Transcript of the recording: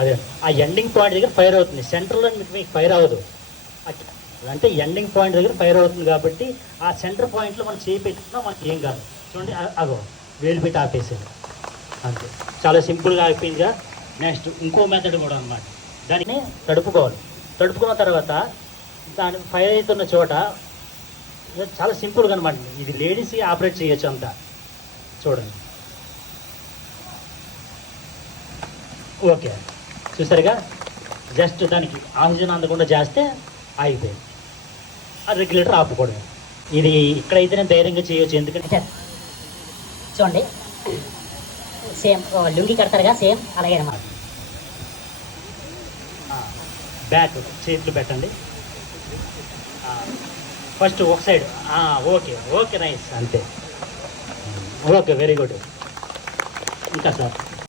అదే ఆ ending point దగ్గర ఫైర్ అవుతుంది, సెంటర్లో మీకు ఫైర్ అవ్వదు. అంటే ఎండింగ్ పాయింట్ దగ్గర ఫైర్ అవుతుంది కాబట్టి ఆ సెంటర్ పాయింట్లో మనం చేయి పెట్టుకున్నా మనకి ఏం కాదు. చూడండి అగో వేలు పెట్టి ఆపేసేది అంతే, చాలా సింపుల్గా అయిపోయిందిగా. నెక్స్ట్ ఇంకో మెథడ్ కూడా అనమాట, దాన్ని తడుపుకోవాలి. తడుపుకున్న తర్వాత దాని ఫైర్ అవుతున్న చోట చాలా సింపుల్గా అనమాట, ఇది లేడీస్ ఆపరేట్ చేయొచ్చు అంతా. చూడండి ఓకే, చూసారుగా, జస్ట్ దానికి ఆక్సిజన్ అందకుండా చేస్తే ఆగిపోయింది. ఆ రెగ్యులేటర్ ఆపుకోవడం. ఇది ఇక్కడైతేనే ధైర్యంగా చేయొచ్చు, ఎందుకంటే చూడండి సేమ్ లుంగి కడతారుగా, సేమ్ అలాగే అనమాట. బ్యాక్ చేతులు పెట్టండి ఫస్ట్ ఒక సైడ్. ఓకే ఓకే నైస్, అంతే. Okay very good. ఇంకా సార్